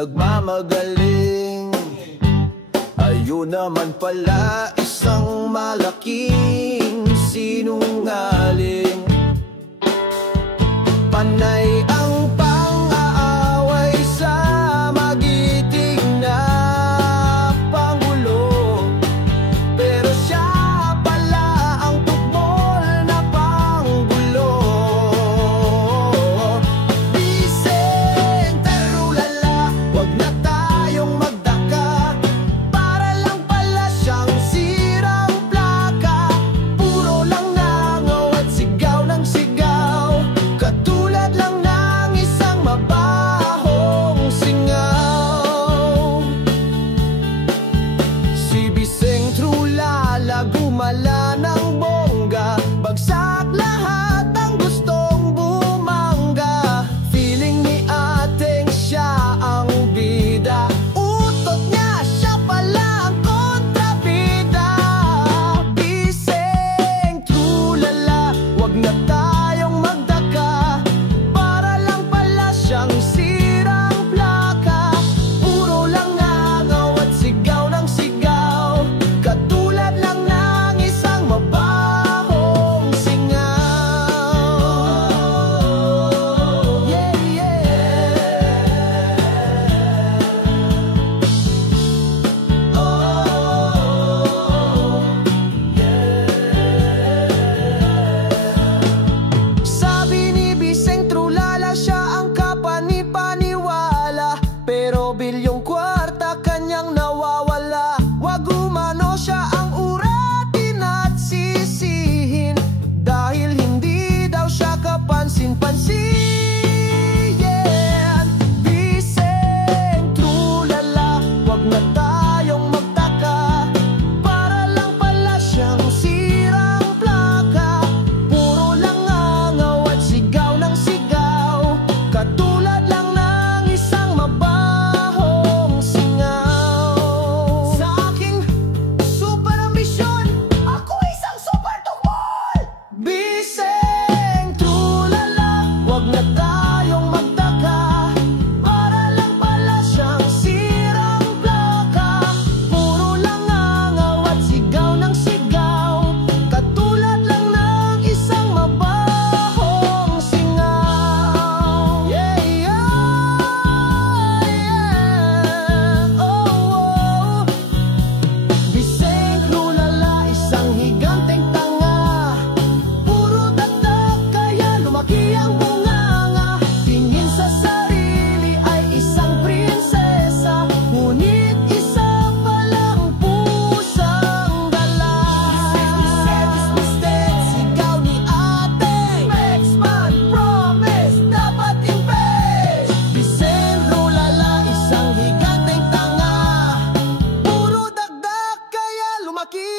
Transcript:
nagmamagaling. Ayun naman pala, isang malaking sinungaling. Panay ang pang-aaway sa magiting na pangulo, pero siya pala ang tukmol na panggulo. Bising tarulala, wag na tayong magdaka, para lang pala siyang sirang plaka. Puro lang nangaw at sigaw ng sigaw, katulad lang ng isang mabahong singaw. Si Biseng Trulala gumala ng bongga, bagsak lahat ang gustong bumangga. Feeling ni ating siya ang bida, utot niya siya pala ang kontrabida. Biseng Trulala, wag na tayong magdaka, para lang pala siyang sirang plaka. Puro lang nangaw at sigaw ng sigaw, katulad lang ng isang mabahong singaw. Yeah, yeah. Sabi ni Biseng Trulala, siya ang kapani-paniwala, pero bilyong kwarta kanyang nawawala. Wag umano siya ang uratin at sisihin, dahil hindi daw siya kapansin-pansin. Yeah. Biseng Trulala, wag na tayong magtaka, para lang pala siyang sirang plaka. Puro lang angaw at sigaw ng sigaw, katulad lang ng isang mabahong singaw. Sa aking super ambisyon, ako isang super tukmol. Biseng Trulala, wag na tayong magtaka, para lang pala siyang sirang plaka. Puro lang angaw at sigaw ng sigaw, katulad lang ng isang mabahong singaw. Yeah, yeah, yeah. Oh, oh. Biseng Trulala, isang higanteng tanga, puro dagdag kaya lumaki ang bunganga. Tingin sa sarili ay isang prinsesa, ngunit isa palang pusang gala. Sigaw ni ate, Maxman, promise, dapat invest. Biseng Trulala, isang higanteng tanga, puro dagdag kaya lumaki